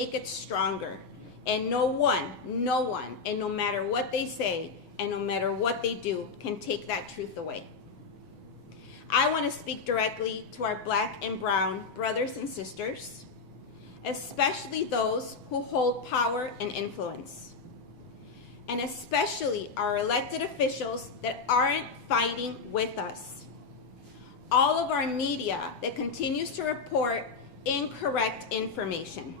make it stronger. And no one, and no matter what they say, and no matter what they do, can take that truth away. I want to speak directly to our Black and brown brothers and sisters, especially those who hold power and influence, and especially our elected officials that aren't fighting with us. All of our media that continues to report incorrect information.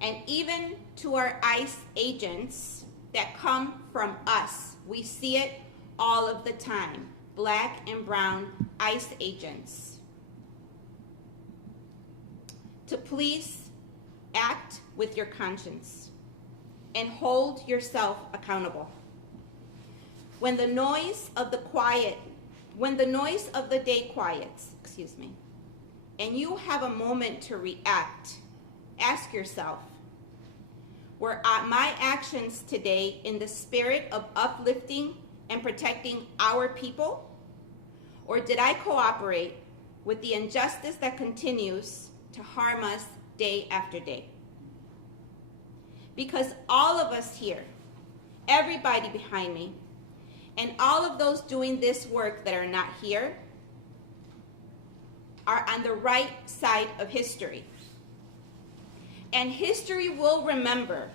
And even to our ICE agents that come from us. We see it all of the time. Black and brown ICE agents. To please act with your conscience and hold yourself accountable. When the noise of the day quiets, and you have a moment to react, ask yourself, were my actions today in the spirit of uplifting and protecting our people? Or did I cooperate with the injustice that continues to harm us day after day? Because all of us here, everybody behind me, and all of those doing this work that are not here are on the right side of history. And history will remember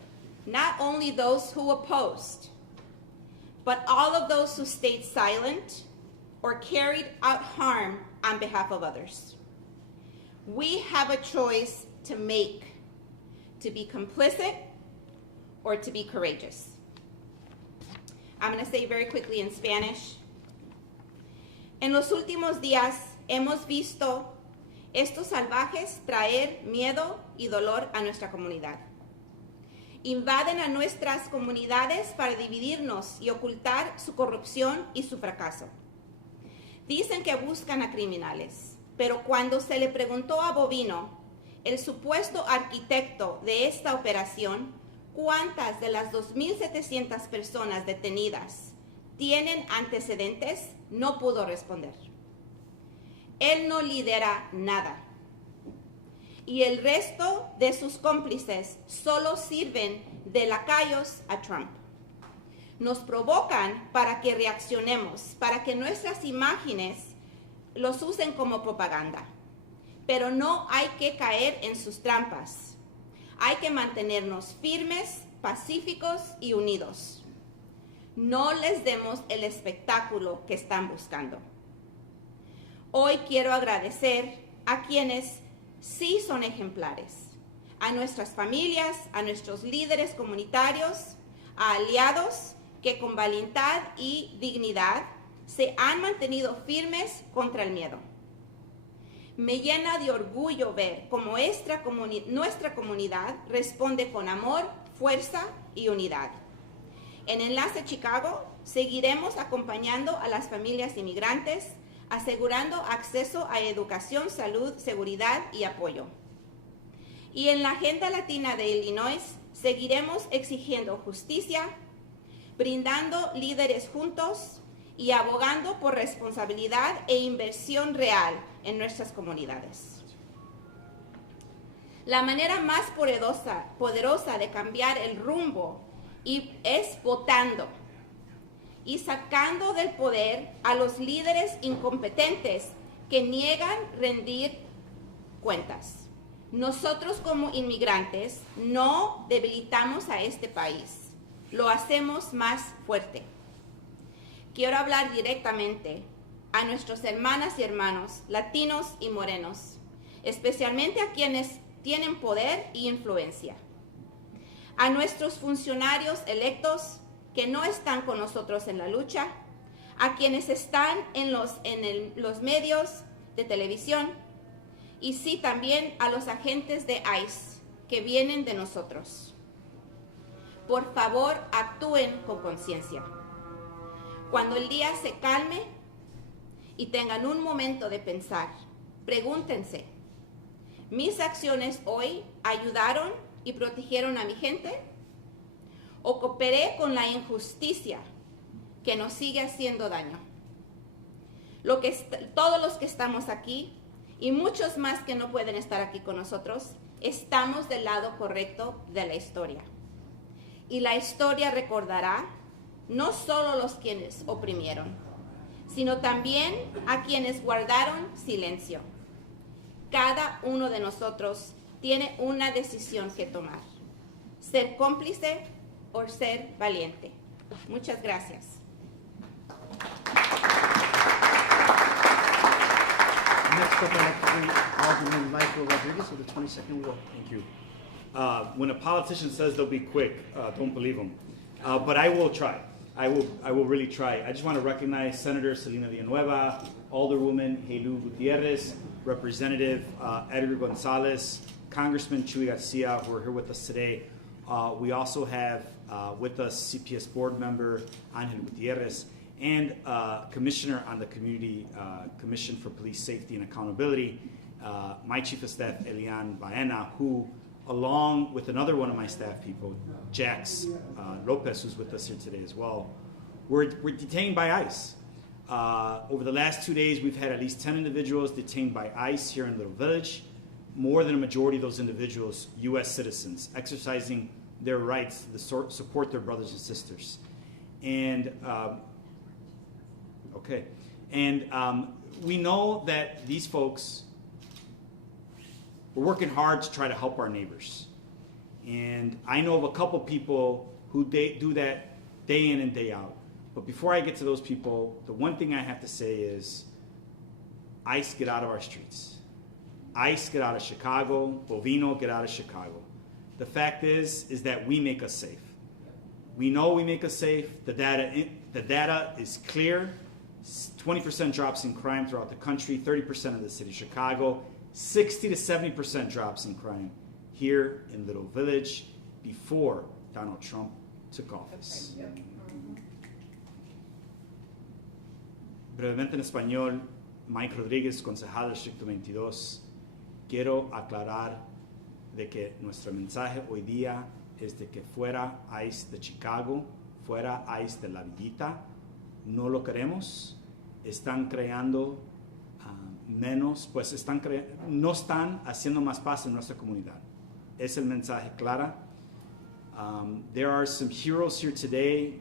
not only those who opposed, but all of those who stayed silent or carried out harm on behalf of others. We have a choice to make, to be complicit or to be courageous. I'm going to say very quickly in Spanish. En los últimos días hemos visto estos salvajes traer miedo y dolor a nuestra comunidad. Invaden a nuestras comunidades para dividirnos y ocultar su corrupción y su fracaso. Dicen que buscan a criminales, pero cuando se le preguntó a Bovino, el supuesto arquitecto de esta operación, cuántas de las 2,700 personas detenidas tienen antecedentes, no pudo responder. Él no lidera nada. Y el resto de sus cómplices solo sirven de lacayos a Trump. Nos provocan para que reaccionemos, para que nuestras imágenes los usen como propaganda. Pero no hay que caer en sus trampas. Hay que mantenernos firmes, pacíficos y unidos. No les demos el espectáculo que están buscando. Hoy quiero agradecer a quienes sí son ejemplares, a nuestras familias, a nuestros líderes comunitarios, a aliados que con voluntad y dignidad se han mantenido firmes contra el miedo. Me llena de orgullo ver cómo nuestra comunidad responde con amor, fuerza y unidad. En Enlace Chicago seguiremos acompañando a las familias inmigrantes, asegurando acceso a educación, salud, seguridad y apoyo. Y en la Agenda Latina de Illinois seguiremos exigiendo justicia, brindando líderes juntos y abogando por responsabilidad e inversión real en nuestras comunidades. La manera más poderosa de cambiar el rumbo es votando y sacando del poder a los líderes incompetentes que niegan rendir cuentas. Nosotros como inmigrantes no debilitamos a este país, lo hacemos más fuerte. Quiero hablar directamente a nuestros hermanas y hermanos latinos y morenos, especialmente a quienes tienen poder y influencia. A nuestros funcionarios electos que no están con nosotros en la lucha, a quienes están en los medios de televisión y sí también a los agentes de ICE que vienen de nosotros. Por favor, actúen con conciencia. Cuando el día se calme y tengan un momento de pensar, pregúntense, ¿mis acciones hoy ayudaron y protegieron a mi gente? ¿O cooperé con la injusticia que nos sigue haciendo daño? Todos los que estamos aquí y muchos más que no pueden estar aquí con nosotros, estamos del lado correcto de la historia. Y la historia recordará no solo los quienes oprimieron, sino también a quienes guardaron silencio. Cada uno de nosotros tiene una decisión que tomar: ser cómplice o ser valiente. Muchas gracias. Next up, I'd like to bring Alderman Michael Rodriguez with the 22nd ward. Thank you. When a politician says they'll be quick, don't believe them. But I will try. I will really try. I just want to recognize Senator Selena Villanueva, Alderwoman Helu Gutierrez, Representative Edgar Gonzalez, Congressman Chuy Garcia, who are here with us today. We also have with us CPS board member Angel Gutierrez and Commissioner on the Community Commission for Police Safety and Accountability, my Chief of Staff, Elian Baena, who, along with another one of my staff people, Jax Lopez, who's with us here today as well, we're detained by ICE. Over the last 2 days, we've had at least 10 individuals detained by ICE here in Little Village. More than a majority of those individuals, U.S. citizens, exercising their rights to support their brothers and sisters. And we know that these folks, we're working hard to try to help our neighbors. And I know of a couple people who do that day in and day out. But before I get to those people, the one thing I have to say is, ICE, get out of our streets. ICE, get out of Chicago. Bovino, get out of Chicago. The fact is that we make us safe. We know we make us safe. The data is clear. 20% drops in crime throughout the country, 30% in the city of Chicago, 60 to 70% drops in crime here in Little Village before Donald Trump took office. Brevemente en español, Mike Rodríguez, concejal del Distrito 22. Quiero aclarar de que nuestro mensaje hoy día es de que fuera ICE de Chicago, fuera ICE de la Villita. No lo queremos. Están creando menos, pues no están haciendo más paz en nuestra comunidad. Es el mensaje claro. There are some heroes here today.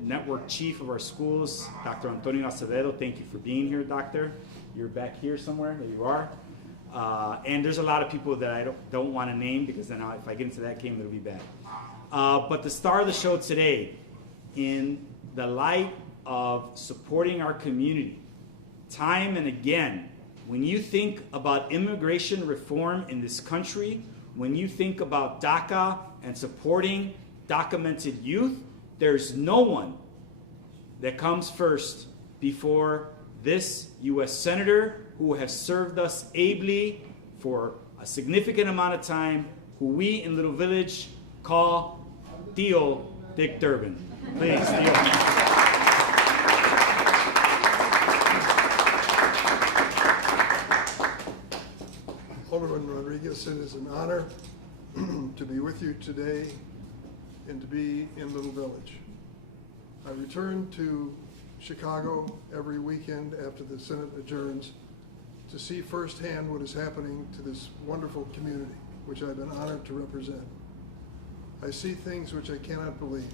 Network Chief of our schools, Dr. Antonio Acevedo. Thank you for being here, Doctor. You're back here somewhere. There you are. And there's a lot of people that I don't want to name, because then if I get into that game, it'll be bad. But the star of the show today, in the light of supporting our community, time and again, when you think about immigration reform in this country, when you think about DACA and supporting documented youth, there's no one that comes first before this U.S. Senator who has served us ably for a significant amount of time, who we in Little Village call Tío Dick Durbin. Please, Tío. Alderman Rodriguez, it is an honor to be with you today and to be in Little Village. I return to Chicago every weekend after the Senate adjourns to see firsthand what is happening to this wonderful community, which I've been honored to represent. I see things which I cannot believe.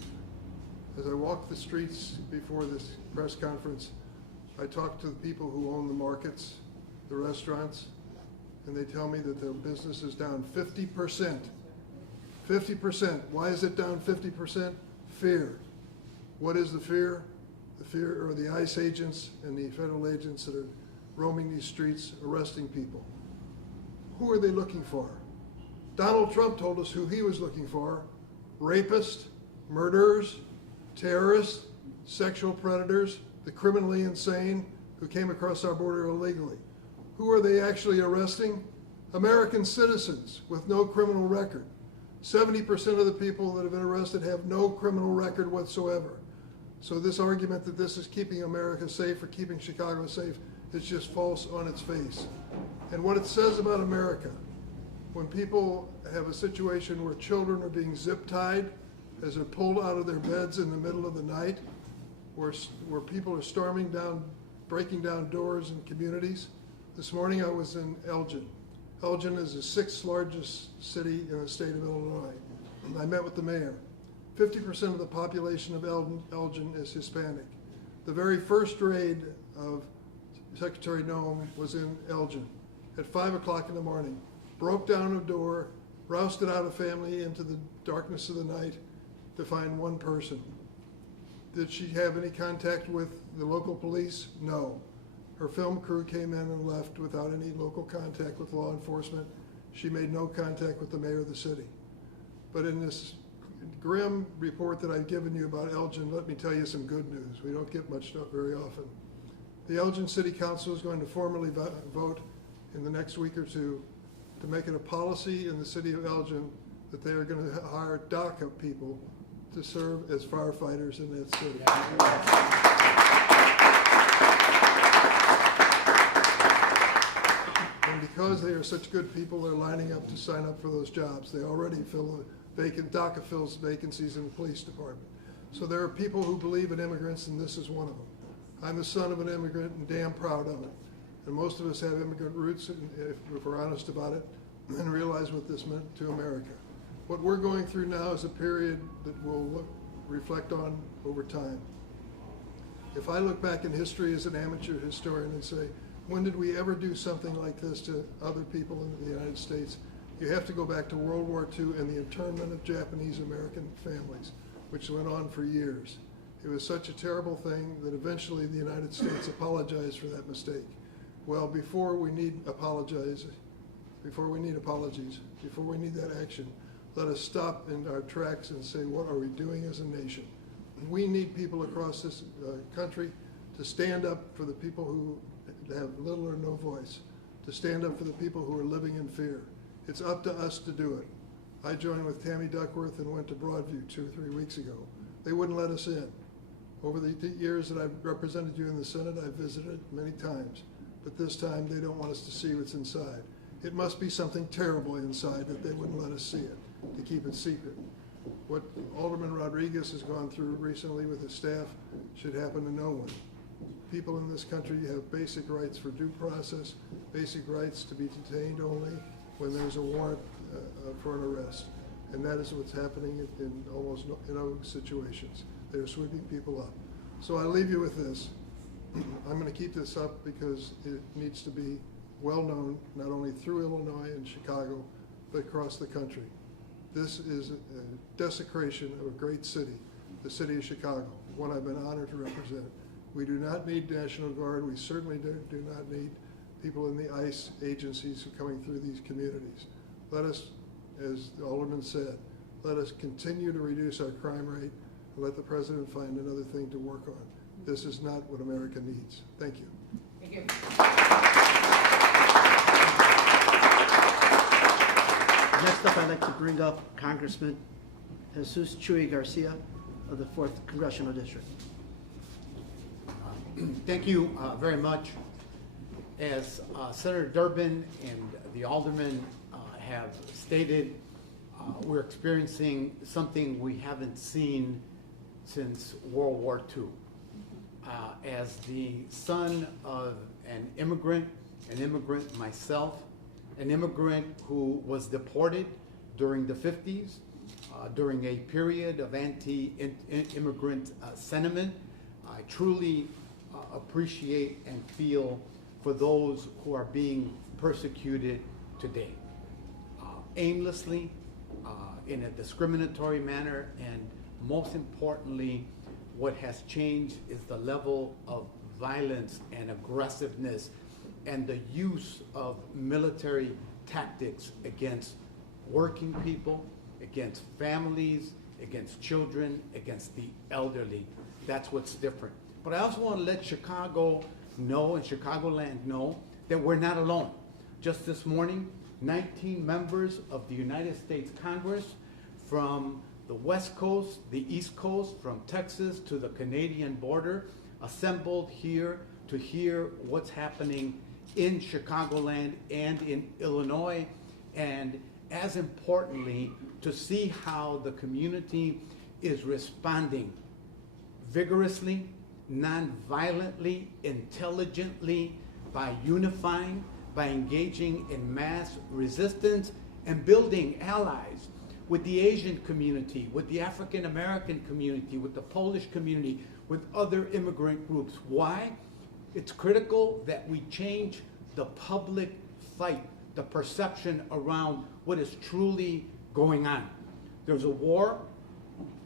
As I walk the streets before this press conference, I talk to the people who own the markets, the restaurants, and they tell me that their business is down 50%. 50%. Why is it down 50%? Fear. What is the fear? The fear are the ICE agents and the federal agents that are roaming these streets, arresting people. Who are they looking for? Donald Trump told us who he was looking for: rapists, murderers, terrorists, sexual predators, the criminally insane who came across our border illegally. Who are they actually arresting? American citizens with no criminal record. 70% of the people that have been arrested have no criminal record whatsoever. So this argument that this is keeping America safe or keeping Chicago safe is just false on its face. And what it says about America, when people have a situation where children are being zip-tied as they're pulled out of their beds in the middle of the night, where people are storming down, breaking down doors in communities. This morning I was in Elgin, Elgin is the 6th largest city in the state of Illinois. I met with the mayor. 50% of the population of Elgin is Hispanic. The very first raid of Secretary Noem was in Elgin at 5 o'clock in the morning. Broke down a door, rousted out a family into the darkness of the night to find one person. Did she have any contact with the local police? No. Her film crew came in and left without any local contact with law enforcement. She made no contact with the mayor of the city. But in this grim report that I've given you about Elgin, let me tell you some good news. We don't get much stuff very often. The Elgin City Council is going to formally vote in the next week or two to make it a policy in the city of Elgin that they are going to hire DACA people to serve as firefighters in that city. And because they are such good people, they're lining up to sign up for those jobs. They already fill DACA fills vacancies in the police department. So there are people who believe in immigrants, and this is one of them. I'm the son of an immigrant and damn proud of it. And most of us have immigrant roots, if we're honest about it, and realize what this meant to America. What we're going through now is a period that we'll reflect on over time. If I look back in history as an amateur historian and say, when did we ever do something like this to other people in the United States? You have to go back to World War II and the internment of Japanese American families, which went on for years. It was such a terrible thing that eventually the United States apologized for that mistake. Well, before we need apologies, before we need that action, let us stop in our tracks and say, what are we doing as a nation? We need people across this country to stand up for the people who have little or no voice, to stand up for the people who are living in fear. It's up to us to do it. I joined with Tammy Duckworth and went to Broadview 2 or 3 weeks ago. They wouldn't let us in. Over the years that I've represented you in the Senate, I've visited many times, but this time they don't want us to see what's inside. It must be something terrible inside that they wouldn't let us see it, to keep it secret. What Alderman Rodriguez has gone through recently with his staff should happen to no one. People in this country have basic rights for due process, basic rights to be detained only when there's a warrant for an arrest. And that is what's happening in almost no situations. They're sweeping people up. So I leave you with this. I'm going to keep this up because it needs to be well known, not only through Illinois and Chicago, but across the country. This is a desecration of a great city, the city of Chicago, one I've been honored to represent. We do not need National Guard. We certainly do not need people in the ICE agencies coming through these communities. Let us, as the Alderman said, let us continue to reduce our crime rate and let the President find another thing to work on. This is not what America needs. Thank you. Thank you. Next up, I'd like to bring up Congressman Jesus Chuy Garcia of the 4th Congressional District. Thank you very much. As Senator Durbin and the aldermen have stated, we're experiencing something we haven't seen since World War II. As the son of an immigrant myself, an immigrant who was deported during the 50s, during a period of anti-immigrant sentiment, I truly appreciate and feel for those who are being persecuted today, aimlessly, in a discriminatory manner, and most importantly, what has changed is the level of violence and aggressiveness and the use of military tactics against working people, against families, against children, against the elderly. That's what's different. But I also want to let Chicago know and Chicagoland know that we're not alone. Just this morning, 19 members of the United States Congress from the West Coast, the East Coast, from Texas to the Canadian border, assembled here to hear what's happening in Chicagoland and in Illinois, and as importantly, to see how the community is responding vigorously, non-violently, intelligently, by unifying, by engaging in mass resistance and building allies with the Asian community, with the African American community, with the Polish community, with other immigrant groups. Why? It's critical that we change the public fight, the perception around what is truly going on. There's a war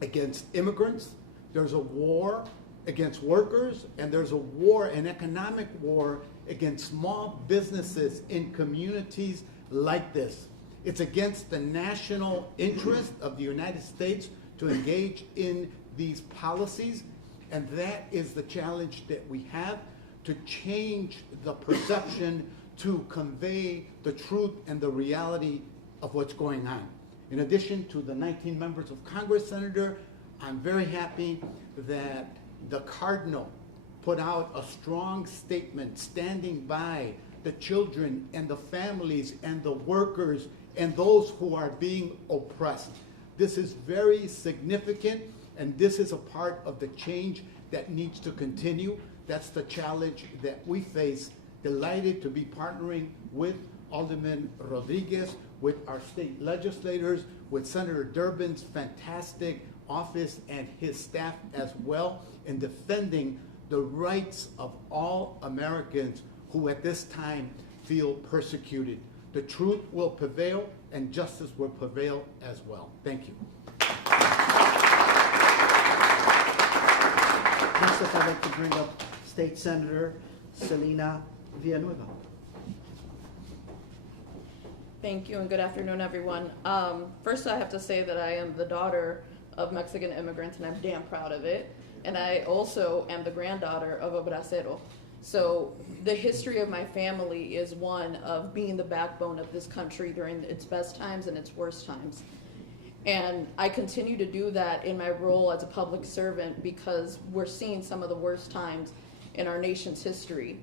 against immigrants, there's a war against workers, and there's a war, an economic war against small businesses in communities like this. It's against the national interest of the United States to engage in these policies, and that is the challenge that we have, to change the perception, to convey the truth and the reality of what's going on. In addition to the 19 members of Congress, Senator, I'm very happy that the Cardinal put out a strong statement standing by the children and the families and the workers and those who are being oppressed. This is very significant, and this is a part of the change that needs to continue. That's the challenge that we face. Delighted to be partnering with Alderman Rodriguez, with our state legislators, with Senator Durbin's fantastic office and his staff as well, in defending the rights of all Americans who at this time feel persecuted. The truth will prevail and justice will prevail as well. Thank you. Next up, I'd like to bring up State Senator Selena Villanueva. Thank you and good afternoon, everyone. First, I have to say that I am the daughter of Mexican immigrants, and I'm damn proud of it. And I also am the granddaughter of a bracero. So the history of my family is one of being the backbone of this country during its best times and its worst times. And I continue to do that in my role as a public servant because we're seeing some of the worst times in our nation's history.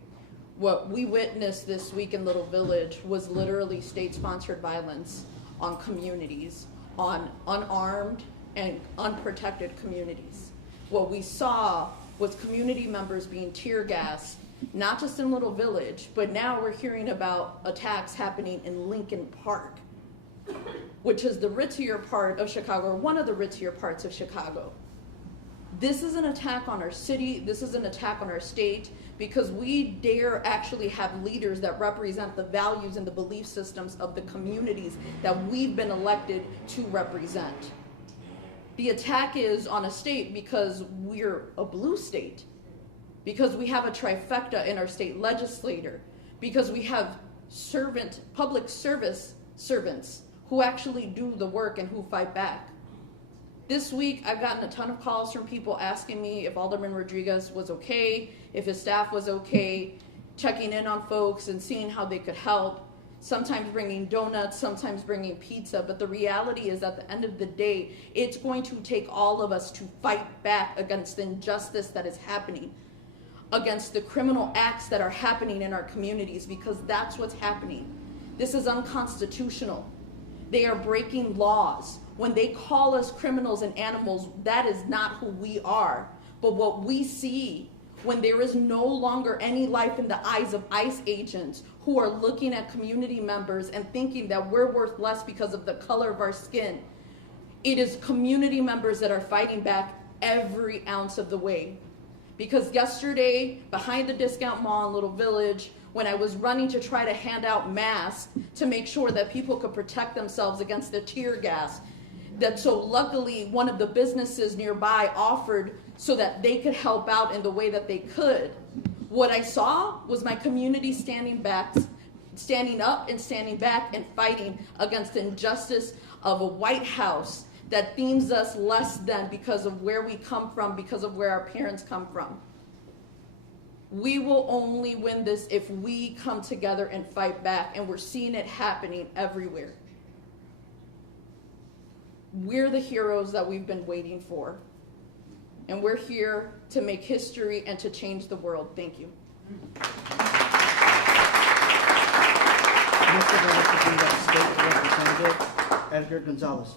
What we witnessed this week in Little Village was literally state-sponsored violence on communities, on unarmed and unprotected communities. What we saw was community members being tear gassed, not just in Little Village, but now we're hearing about attacks happening in Lincoln Park, which is the ritzier part of Chicago, or one of the ritzier parts of Chicago. This is an attack on our city, this is an attack on our state, because we dare actually have leaders that represent the values and the belief systems of the communities that we've been elected to represent. The attack is on a state because we're a blue state, because we have a trifecta in our state legislature, because we have public service servants who actually do the work and who fight back. This week, I've gotten a ton of calls from people asking me if Alderman Rodriguez was okay, if his staff was okay, checking in on folks and seeing how they could help, sometimes bringing donuts, sometimes bringing pizza. But the reality is, at the end of the day, it's going to take all of us to fight back against the injustice that is happening, against the criminal acts that are happening in our communities, because that's what's happening. This is unconstitutional. They are breaking laws. When they call us criminals and animals, that is not who we are. But what we see when there is no longer any life in the eyes of ICE agents who are looking at community members and thinking that we're worth less because of the color of our skin, it is community members that are fighting back every ounce of the way. Because yesterday, behind the discount mall in Little Village, when I was running to try to hand out masks to make sure that people could protect themselves against the tear gas, that so luckily one of the businesses nearby offered so that they could help out in the way that they could. What I saw was my community standing up and standing back and fighting against the injustice of a White House that deems us less than because of where we come from, because of where our parents come from. We will only win this if we come together and fight back, and we're seeing it happening everywhere. We're the heroes that we've been waiting for, and we're here to make history and to change the world. Thank you. Next, I'd like to bring up State Representative Edgar Gonzalez.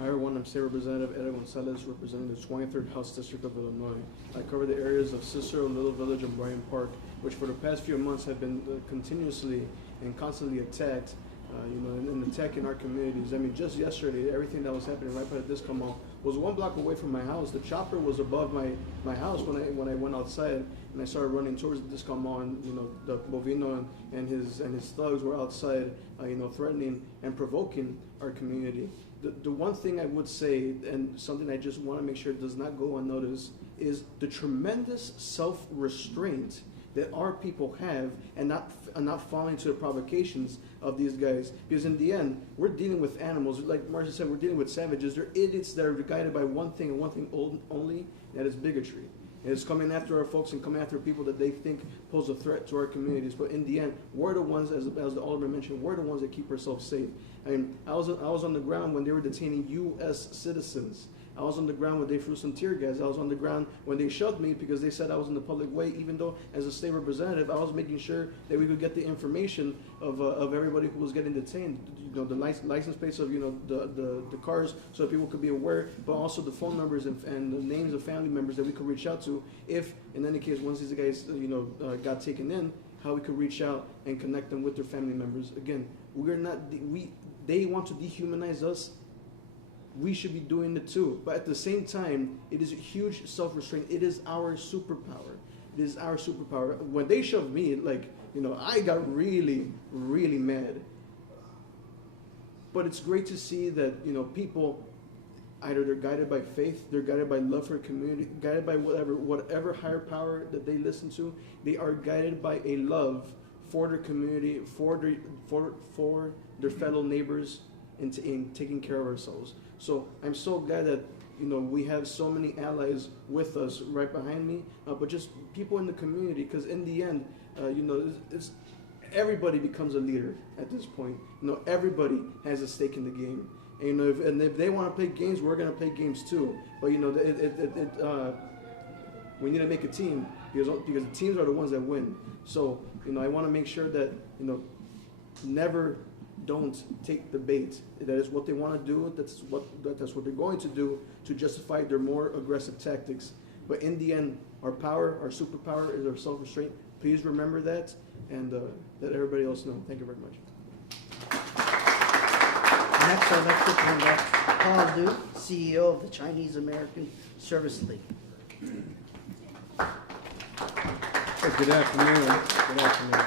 Hi everyone, I'm State Representative Eda Gonzalez, representing the 23rd House District of Illinois. I cover the areas of Cicero, Little Village, and Bryant Park, which for the past few months have been continuously and constantly attacked, and attacking our communities. I mean, just yesterday, everything that was happening right by the Disco Mall was 1 block away from my house. The chopper was above my house when I went outside, and I started running towards the Disco Mall, and the Bovino and his thugs were outside, threatening and provoking our community. The one thing I would say, and something I just want to make sure does not go unnoticed, is the tremendous self-restraint that our people have, and not falling to the provocations of these guys. Because in the end, we're dealing with animals. Like Marcia said, we're dealing with savages. They're idiots that are guided by one thing and one thing only, that is bigotry. And it's coming after our folks and coming after people that they think pose a threat to our communities. But in the end, we're the ones, as the Alderman mentioned, we're the ones that keep ourselves safe. I mean, I was on the ground when they were detaining U.S. citizens. I was on the ground when they threw some tear gas. I was on the ground when they shoved me because they said I was in the public way, even though as a state representative, I was making sure that we could get the information of everybody who was getting detained. The license plates of the cars, so that people could be aware, but also the phone numbers and the names of family members that we could reach out to if, in any case, once these guys got taken in, how we could reach out and connect them with their family members. Again, they want to dehumanize us. We should be doing it too. But at the same time, it is a huge self-restraint. It is our superpower. It is our superpower. When they shoved me, I got really, really mad. But it's great to see that, people, either they're guided by faith, they're guided by love for community, guided by whatever higher power that they listen to. They are guided by a love for their community, for their fellow neighbors, in taking care of ourselves. So I'm so glad that we have so many allies with us right behind me, but just people in the community, because in the end, it's everybody becomes a leader at this point. Everybody has a stake in the game, and if they want to play games, we're going to play games too. But we need to make a team because the teams are the ones that win. So I want to make sure that never don't take the bait. That is what they want to do. That's what they're going to do to justify their more aggressive tactics. But in the end, our power, our superpower, is our self-restraint. Please remember that, and let everybody else know. Thank you very much. Next, I'd like to bring up Paul Du, CEO of the Chinese American Service League. Good afternoon. Good afternoon.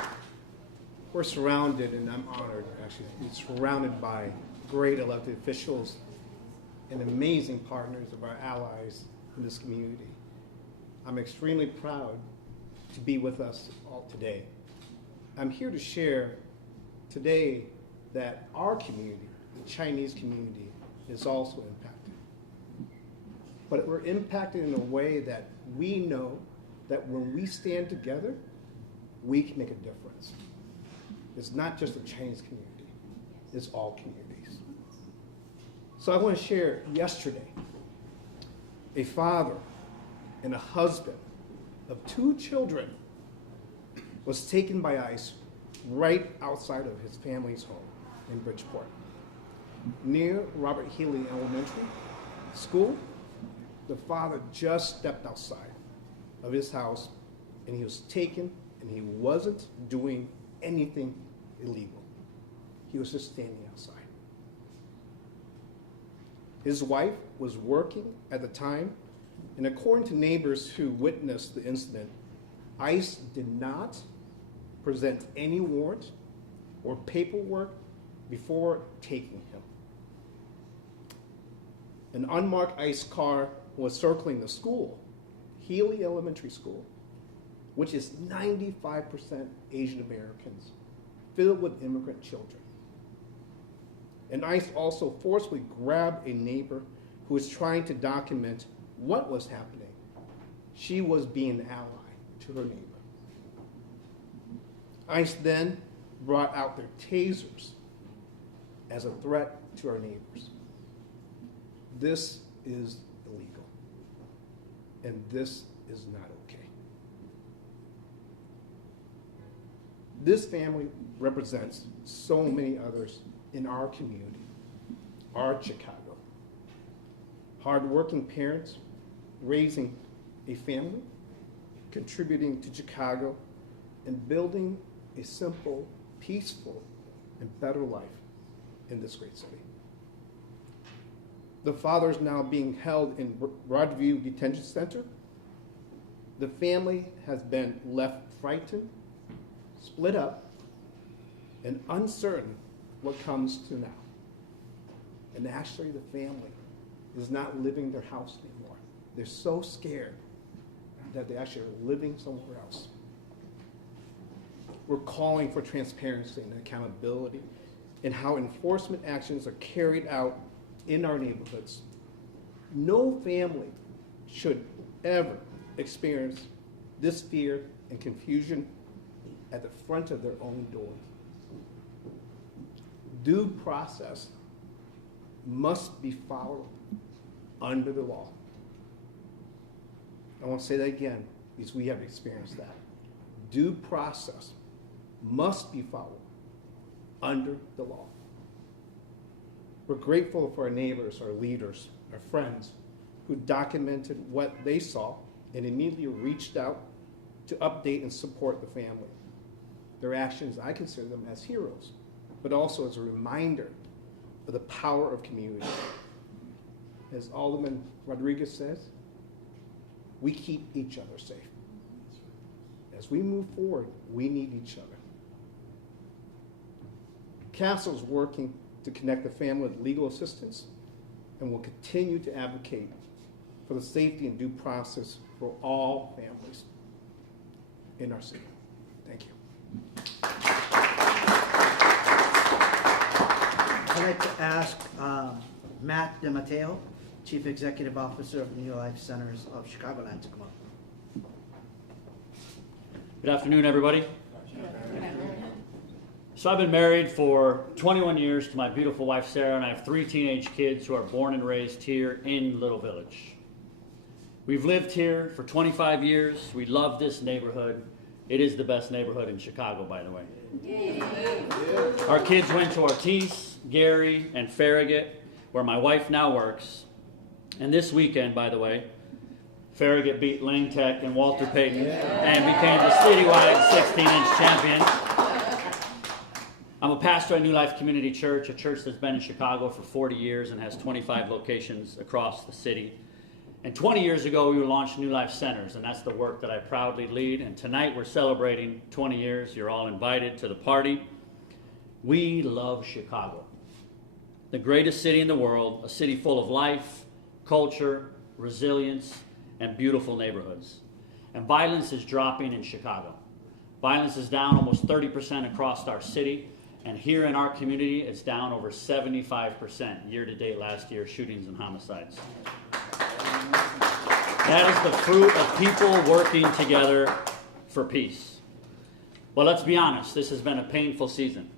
We're surrounded, and I'm honored, actually, we're surrounded by great elected officials and amazing partners of our allies in this community. I'm extremely proud to be with us all today. I'm here to share today that our community, the Chinese community, is also impacted. But we're impacted in a way that we know that when we stand together, we can make a difference. It's not just the Chinese community, it's all communities. So I want to share yesterday, a father and a husband of 2 children was taken by ICE right outside of his family's home in Bridgeport. Near Robert Healy Elementary School, the father just stepped outside of his house and he was taken, and he wasn't doing anything illegal. He was just standing outside. His wife was working at the time, and according to neighbors who witnessed the incident, ICE did not present any warrant or paperwork before taking him. An unmarked ICE car was circling the school, Healy Elementary School, which is 95% Asian Americans, filled with immigrant children. And ICE also forcibly grabbed a neighbor who was trying to document what was happening. She was being an ally to her neighbor. ICE then brought out their tasers as a threat to our neighbors. This is illegal, and this is not okay. This family represents so many others in our community, our Chicago. hardworking parents raising a family, contributing to Chicago, and building a simple, peaceful, and better life in this great city. The father is now being held in Broadview Detention Center. The family has been left frightened, split up, and uncertain what comes to now. And actually, the family is not living their house anymore. They're so scared that they actually are living somewhere else. We're calling for transparency and accountability in how enforcement actions are carried out in our neighborhoods. No family should ever experience this fear and confusion at the front of their own door. Due process must be followed under the law. I want to say that again because we have experienced that. Due process must be followed under the law. We're grateful for our neighbors, our leaders, our friends who documented what they saw and immediately reached out to update and support the family. Their actions, I consider them as heroes, but also as a reminder of the power of community. As Alderman Rodriguez says, we keep each other safe. As we move forward, we need each other. Castle's working to connect the family with legal assistance and will continue to advocate for the safety and due process for all families in our city. Thank you. I'd like to ask Matt DeMatteo, Chief Executive Officer of New Life Centers of Chicagoland, to come up. Good afternoon, everybody. So I've been married for 21 years to my beautiful wife, Sarah, and I have 3 teenage kids who are born and raised here in Little Village. We've lived here for 25 years. We love this neighborhood. It is the best neighborhood in Chicago, by the way. Yeah. Our kids went to Ortiz, Gary, and Farragut, where my wife now works. And this weekend, by the way, Farragut beat Lane Tech and Walter Payton and became the citywide 16-inch champion. I'm a pastor at New Life Community Church, a church that's been in Chicago for 40 years and has 25 locations across the city. And 20 years ago, we launched New Life Centers, and that's the work that I proudly lead. And tonight, we're celebrating 20 years. You're all invited to the party. We love Chicago, the greatest city in the world, a city full of life, culture, resilience, and beautiful neighborhoods. And violence is dropping in Chicago. Violence is down almost 30% across our city. And here in our community, it's down over 75% year-to-date last year, shootings and homicides. That is the fruit of people working together for peace. Well, let's be honest, this has been a painful season.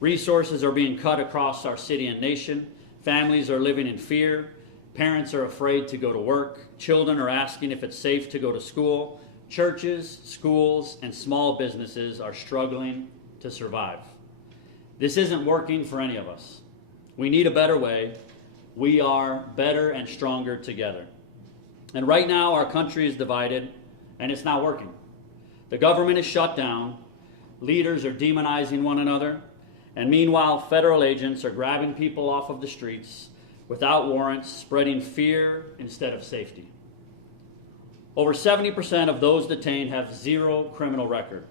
Resources are being cut across our city and nation. Families are living in fear. Parents are afraid to go to work. Children are asking if it's safe to go to school. Churches, schools, and small businesses are struggling to survive. This isn't working for any of us. We need a better way. We are better and stronger together. And right now, our country is divided, and it's not working. The government is shut down. Leaders are demonizing one another. And meanwhile, federal agents are grabbing people off of the streets without warrants, spreading fear instead of safety. Over 70% of those detained have 0 criminal record.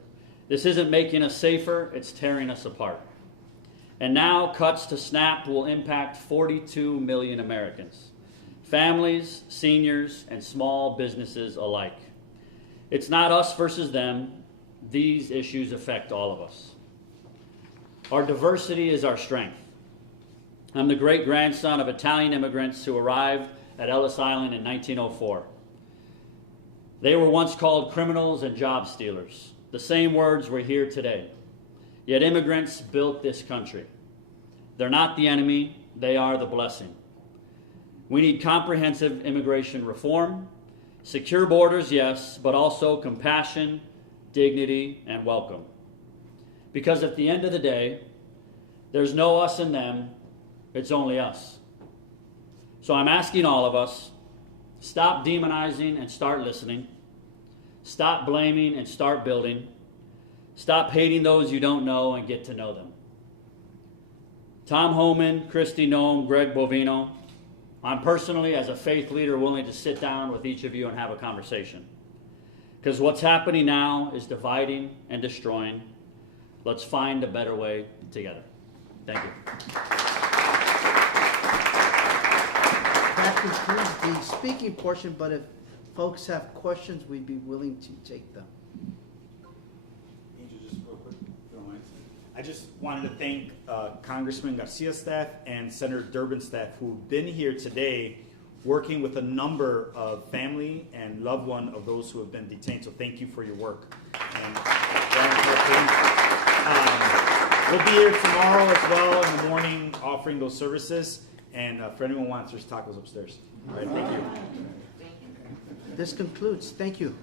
This isn't making us safer, it's tearing us apart. And now cuts to SNAP will impact 42 million Americans, families, seniors, and small businesses alike. It's not us versus them. These issues affect all of us. Our diversity is our strength. I'm the great-grandson of Italian immigrants who arrived at Ellis Island in 1904. They were once called criminals and job stealers. The same words we hear today. Yet immigrants built this country. They're not the enemy, they are the blessing. We need comprehensive immigration reform, secure borders, yes, but also compassion, dignity, and welcome. Because at the end of the day, there's no us and them, it's only us. So I'm asking all of us, stop demonizing and start listening. Stop blaming and start building. Stop hating those you don't know and get to know them. Tom Homan, Christy Noem, Greg Bovino, I'm personally, as a faith leader, willing to sit down with each of you and have a conversation. Because what's happening now is dividing and destroying. Let's find a better way together. Thank you. That concludes the speaking portion, but if folks have questions, we'd be willing to take them. Angel, just real quick, if you don't mind. I just wanted to thank Congressman Garcia's staff and Senator Durbin's staff who've been here today working with a number of family and loved one of those who have been detained. So thank you for your work. And we'll be here tomorrow as well in the morning offering those services. And for anyone who wants, there's tacos upstairs. All right, thank you. This concludes. Thank you.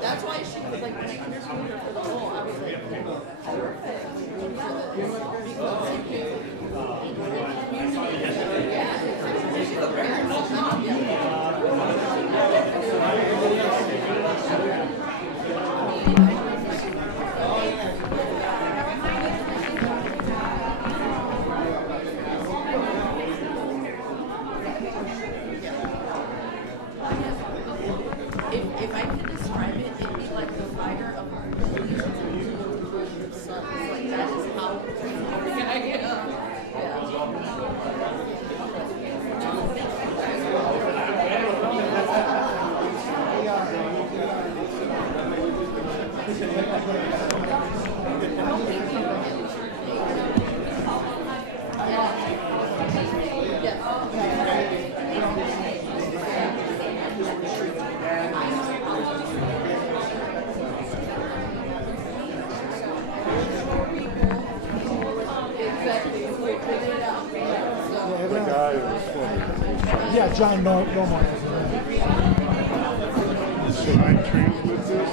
That's why she was like, when I interviewed her for the role, I was like, if I could describe it, it'd be like the fire of our sun. Like that is how I get up. Yeah, John, no more. Should I translate this?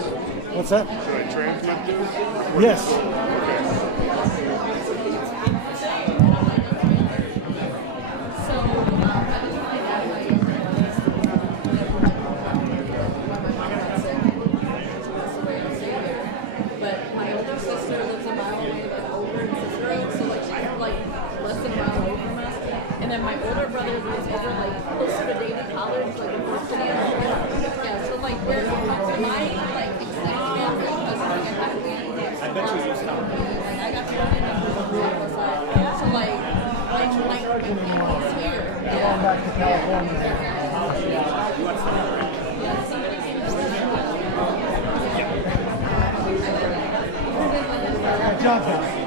What's that? Should I translate this? Yes. But my older sister lives a mile away, like over in Cicero, so like she's like less than a mile away from us. And then my older brother lives over like closer to Davie College, like in North City. Yeah, so like where my like extended family was like I got to be. I bet you used to. Like I got family members on the other side. So like my family's here. Going back to California. John.